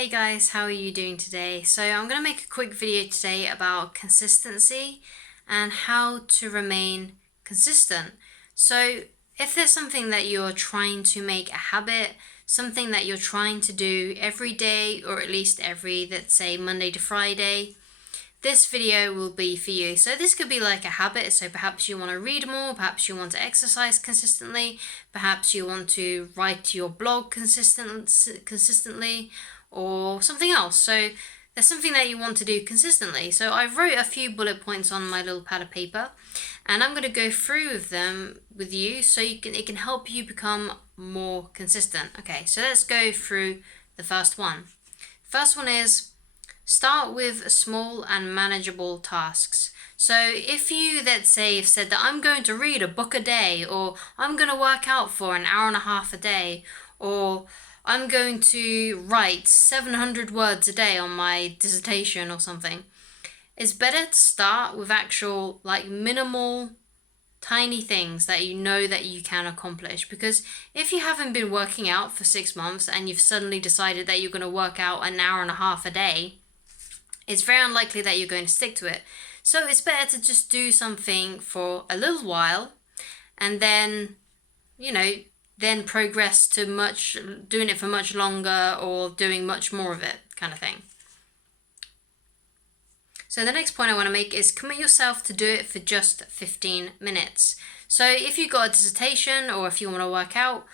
Hey guys, how are you doing today? So I'm going to make a quick video today about consistency and how to remain consistent. So if there's something that you're trying to make a habit, something that you're trying to do every day or at least every, let's say, Monday to Friday, this video will be for you. So this could be like a habit. So perhaps you want to read more, perhaps you want to exercise consistently, perhaps you want to write your blog consistently, or something else. So there's something that you want to do consistently. So I wrote a few bullet points on my little pad of paper, and I'm going to go through with them with you so it can help you become more consistent. Okay, so let's go through the first one. First one is start with small and manageable tasks. So if you, let's say, have said that I'm going to read a book a day, or I'm going to work out for an hour and a half a day, or I'm going to write 700 words a day on my dissertation or something, it's better to start with actual, like, minimal, tiny things that you know that you can accomplish. Because if you haven't been working out for 6 months and you've suddenly decided that you're going to work out an hour and a half a day, it's very unlikely that you're going to stick to it. So it's better to just do something for a little while and then, then progress to doing it for much longer or doing much more of it, kind of thing. So the next point I want to make is commit yourself to do it for just 15 minutes. So if you've got a dissertation or if you want to work out,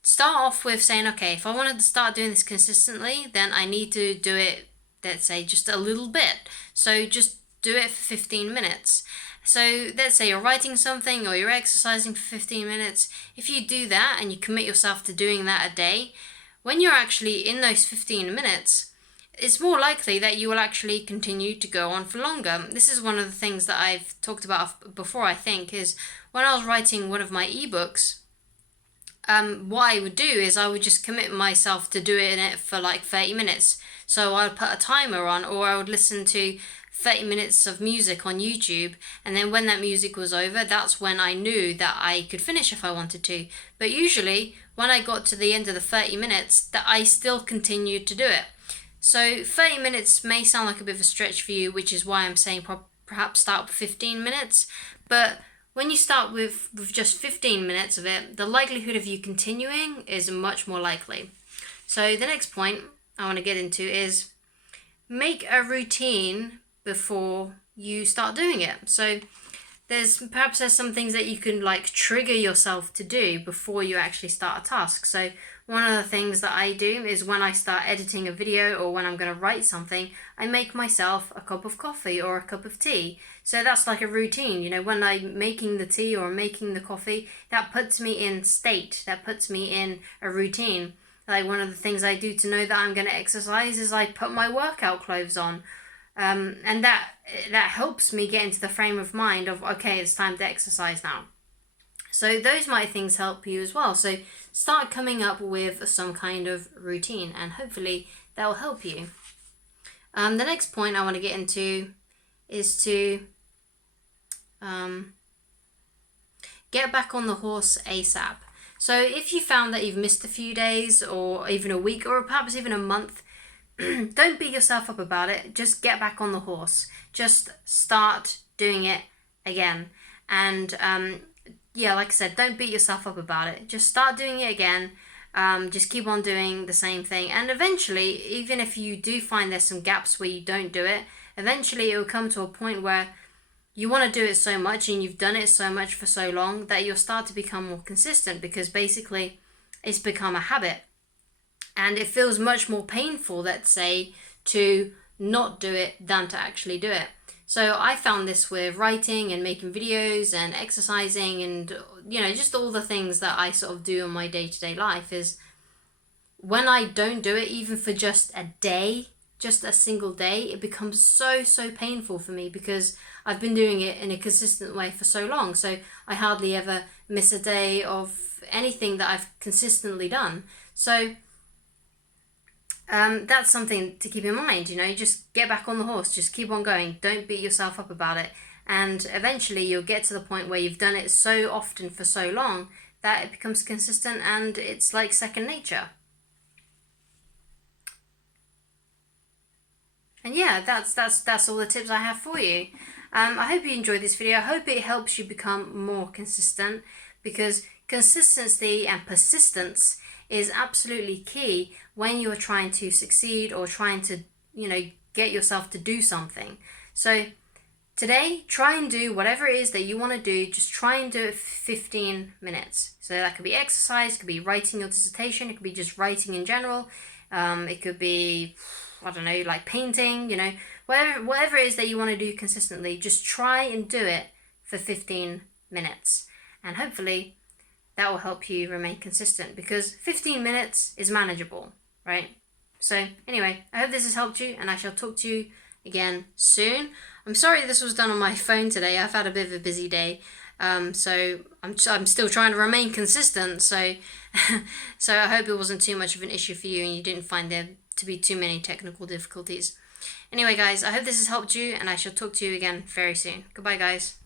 start off with saying, okay, if I wanted to start doing this consistently, then I need to do it, let's say, just a little bit. So just do it for 15 minutes. So let's say you're writing something or you're exercising for 15 minutes. If you do that and you commit yourself to doing that a day, when you're actually in those 15 minutes, it's more likely that you will actually continue to go on for longer. This is one of the things that I've talked about before, I think, is when I was writing one of my ebooks, what I would do is I would just commit myself to doing it for like 30 minutes. So I would put a timer on, or I would listen to 30 minutes of music on YouTube, and then when that music was over, that's when I knew that I could finish if I wanted to. But usually, when I got to the end of the 30 minutes, that I still continued to do it. So 30 minutes may sound like a bit of a stretch for you, which is why I'm saying perhaps start with 15 minutes. But when you start with just 15 minutes of it, the likelihood of you continuing is much more likely. So the next point I want to get into is make a routine before you start doing it. So there's some things that you can like trigger yourself to do before you actually start a task. So one of the things that I do is when I start editing a video or when I'm going to write something, I make myself a cup of coffee or a cup of tea. So that's like a routine, when I'm making the tea or making the coffee, that puts me in state, that puts me in a routine. Like one of the things I do to know that I'm going to exercise is I put my workout clothes on. And that helps me get into the frame of mind of, okay, it's time to exercise now. So those things help you as well. So start coming up with some kind of routine, and hopefully that will help you. The next point I want to get into is to get back on the horse ASAP. So if you found that you've missed a few days or even a week or perhaps even a month, don't beat yourself up about it. Just get back on the horse. Just start doing it again. And like I said, don't beat yourself up about it. Just start doing it again. Just keep on doing the same thing. And eventually, even if you do find there's some gaps where you don't do it, eventually it will come to a point where you want to do it so much and you've done it so much for so long that you'll start to become more consistent, because basically it's become a habit. And it feels much more painful, let's say, to not do it than to actually do it. So I found this with writing and making videos and exercising and, just all the things that I sort of do in my day-to-day life, is when I don't do it, even for just a day, just a single day, it becomes so painful for me because I've been doing it in a consistent way for so long. So I hardly ever miss a day of anything that I've consistently done. So that's something to keep in mind, just get back on the horse, just keep on going, don't beat yourself up about it, and eventually you'll get to the point where you've done it so often for so long that it becomes consistent and it's like second nature. And yeah, that's all the tips I have for you. I hope you enjoyed this video. I hope it helps you become more consistent, because consistency and persistence is absolutely key when you are trying to succeed or trying to, get yourself to do something. So today, try and do whatever it is that you want to do. Just try and do it for 15 minutes. So that could be exercise, it could be writing your dissertation, it could be just writing in general. It could be, I don't know, like painting, whatever it is that you want to do consistently, just try and do it for 15 minutes. And hopefully that will help you remain consistent, because 15 minutes is manageable, right? So anyway, I hope this has helped you, and I shall talk to you again soon. I'm sorry this was done on my phone today. I've had a bit of a busy day. So I'm still trying to remain consistent. So so I hope it wasn't too much of an issue for you and you didn't find there to be too many technical difficulties. Anyway, guys, I hope this has helped you, and I shall talk to you again very soon. Goodbye, guys.